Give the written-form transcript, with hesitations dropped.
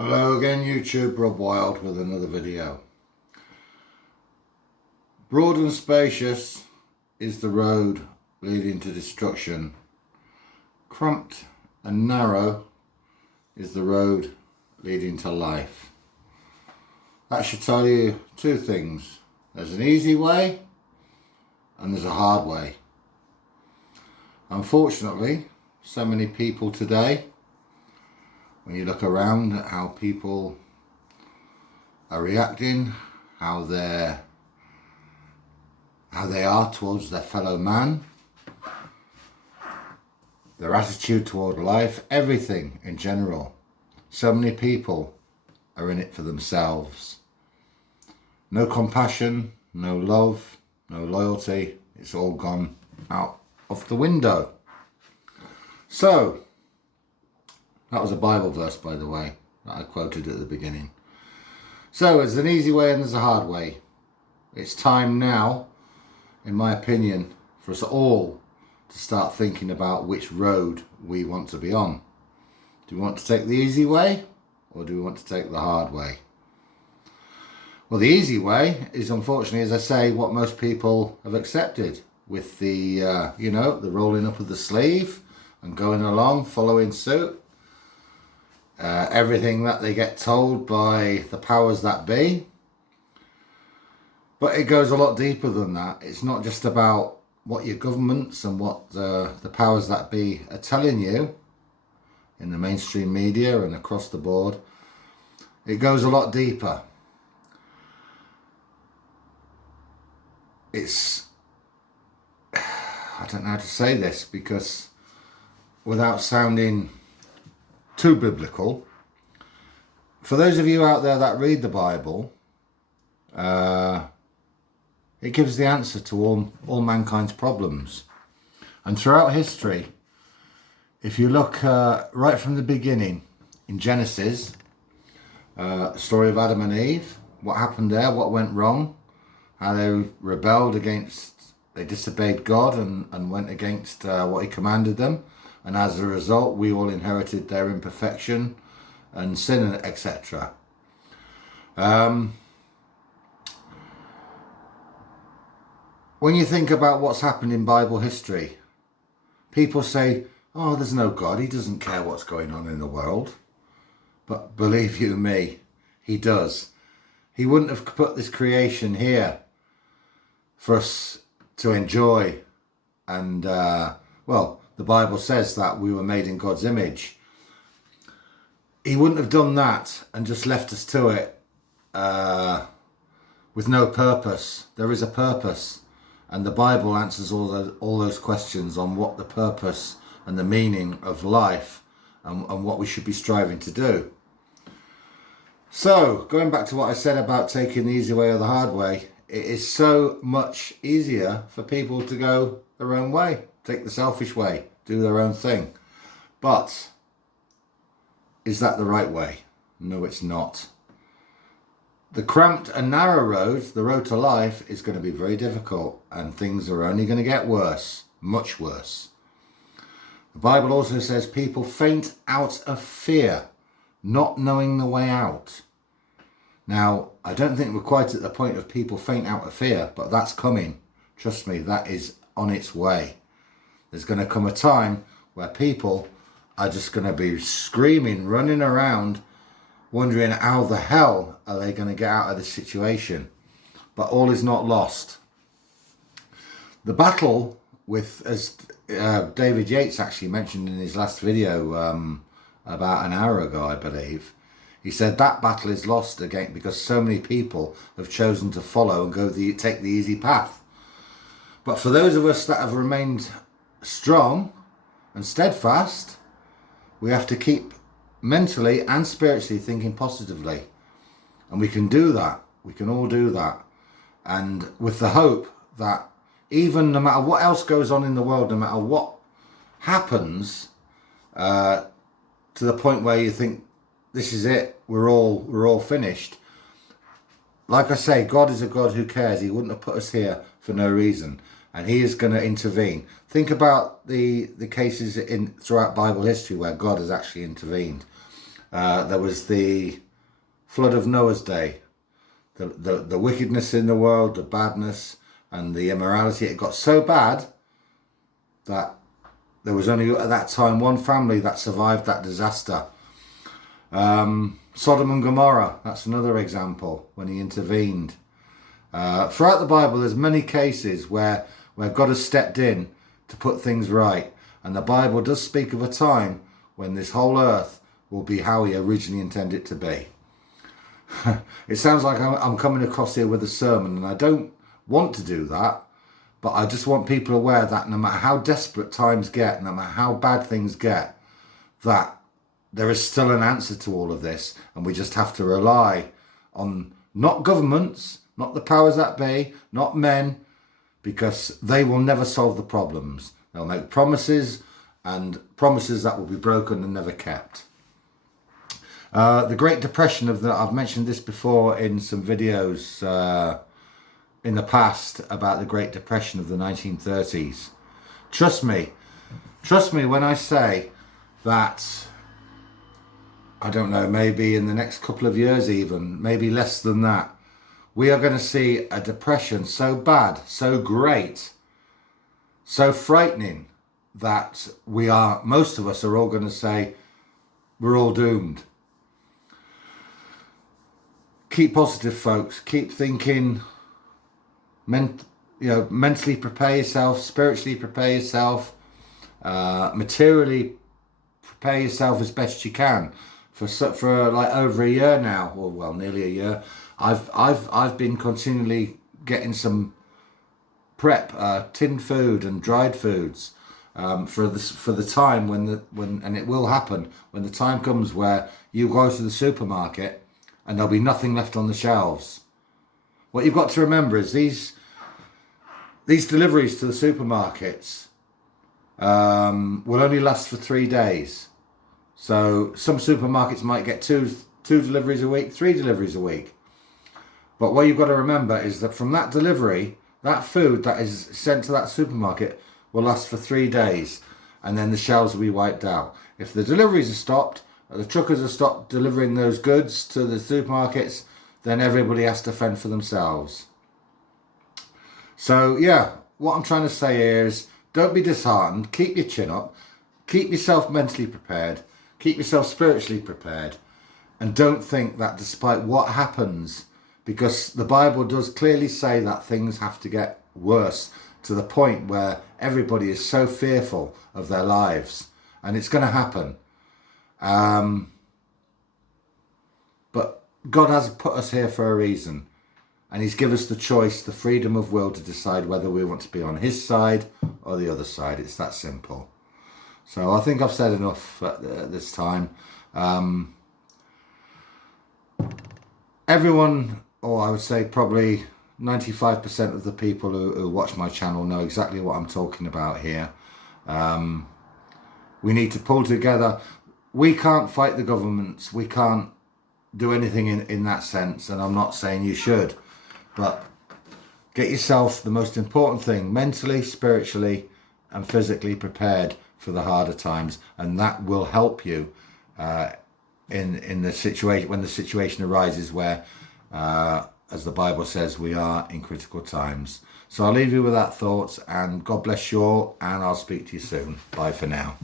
Hello again YouTube, Rob Wild with another video. Broad and spacious is the road leading to destruction. Cramped and narrow is the road leading to life. That should tell you two things. There's an easy way and there's a hard way. Unfortunately, so many people today, when you look around at how people are reacting, how they are towards their fellow man, their attitude toward life, everything in general. So many people are in it for themselves. No compassion, no love, no loyalty. It's all gone out of the window. So, that was a Bible verse, by the way, that I quoted at the beginning. So, there's an easy way and there's a hard way. It's time now, in my opinion, for us all to start thinking about which road we want to be on. Do we want to take the easy way or do we want to take the hard way? Well, the easy way is, unfortunately, as I say, what most people have accepted, with the, the rolling up of the sleeve and going along, following suit. Everything that they get told by the powers that be. But it goes a lot deeper than that. It's not just about what your governments and what the powers that be are telling you in the mainstream media and across the board. It goes a lot deeper. I don't know how to say this, because without sounding too biblical, for those of you out there that read the Bible, it gives the answer to all mankind's problems. And throughout history, if you look right from the beginning in Genesis, the story of Adam and Eve, what happened there, what went wrong, how they rebelled against, they disobeyed God and went against what he commanded them. And as a result, we all inherited their imperfection and sin, etc. When you think about what's happened in Bible history, people say, oh, there's no God, he doesn't care what's going on in the world. But believe you me, he does. He wouldn't have put this creation here for us to enjoy. And, the Bible says that we were made in God's image. He wouldn't have done that and just left us to it with no purpose. There is a purpose. And the Bible answers all those questions on what the purpose and the meaning of life and what we should be striving to do. So, going back to what I said about taking the easy way or the hard way, it is so much easier for people to go their own way, take the selfish way, do their own thing. But is that the right way? No, it's not. The cramped and narrow road, the road to life, is going to be very difficult, and things are only going to get worse, much worse. The Bible also says people faint out of fear, not knowing the way out. Now, I don't think we're quite at the point of people faint out of fear, but that's coming. Trust me, that is on its way. There's going to come a time where people are just going to be screaming, running around, wondering how the hell are they going to get out of this situation. But all is not lost. The battle with, as David Yates actually mentioned in his last video about an hour ago, I believe, he said that battle is lost again because so many people have chosen to follow and take the easy path. But for those of us that have remained strong and steadfast, we have to keep mentally and spiritually thinking positively. And we can do that. We can all do that. And with the hope that even no matter what else goes on in the world, no matter what happens, to the point where you think, this is it, we're all finished. Like I say, God is a God who cares. He wouldn't have put us here for no reason. And he is going to intervene. Think about the cases throughout Bible history where God has actually intervened. There was the flood of Noah's day. The wickedness in the world, the badness and the immorality. It got so bad that there was only at that time one family that survived that disaster. Sodom and Gomorrah, that's another example when he intervened. Throughout the Bible, there's many cases where God has stepped in to put things right. And the Bible does speak of a time when this whole earth will be how he originally intended it to be. It sounds like I'm coming across here with a sermon, and I don't want to do that, but I just want people aware that no matter how desperate times get, no matter how bad things get, that there is still an answer to all of this, and we just have to rely on not governments, not the powers that be, not men, because they will never solve the problems. They'll make promises, and promises that will be broken and never kept. The Great Depression I've mentioned this before in some videos in the past about the Great Depression of the 1930s. Trust me when I say that, I don't know, maybe in the next couple of years even, maybe less than that, we are going to see a depression so bad, so great, so frightening that most of us are all going to say, we're all doomed. Keep positive, folks. Keep thinking. Mentally prepare yourself, spiritually prepare yourself, materially prepare yourself as best you can. For like over a year now, or well, nearly a year, I've been continually getting some prep, tinned food and dried foods, for the time when and it will happen when the time comes where you go to the supermarket and there'll be nothing left on the shelves. What you've got to remember is these deliveries to the supermarkets will only last for 3 days. So some supermarkets might get two deliveries a week, 3 deliveries a week. But what you've got to remember is that from that delivery, that food that is sent to that supermarket will last for 3 days, and then the shelves will be wiped out. If the deliveries are stopped, the truckers have stopped delivering those goods to the supermarkets, then everybody has to fend for themselves. So yeah, what I'm trying to say here is don't be disheartened, keep your chin up, keep yourself mentally prepared, keep yourself spiritually prepared, and don't think that despite what happens, because the Bible does clearly say that things have to get worse to the point where everybody is so fearful of their lives, and it's going to happen. But God has put us here for a reason, and he's given us the choice, the freedom of will to decide whether we want to be on his side or the other side. It's that simple. So I think I've said enough at this time. Everyone, or I would say probably 95% of the people who watch my channel know exactly what I'm talking about here. We need to pull together. We can't fight the governments. We can't do anything in that sense, and I'm not saying you should. But get yourself, the most important thing, mentally, spiritually, and physically prepared for the harder times, and that will help you in the situation when the situation arises where, as the Bible says, we are in critical times. So I'll leave you with that thought, and God bless you all, and I'll speak to you soon. Bye for now.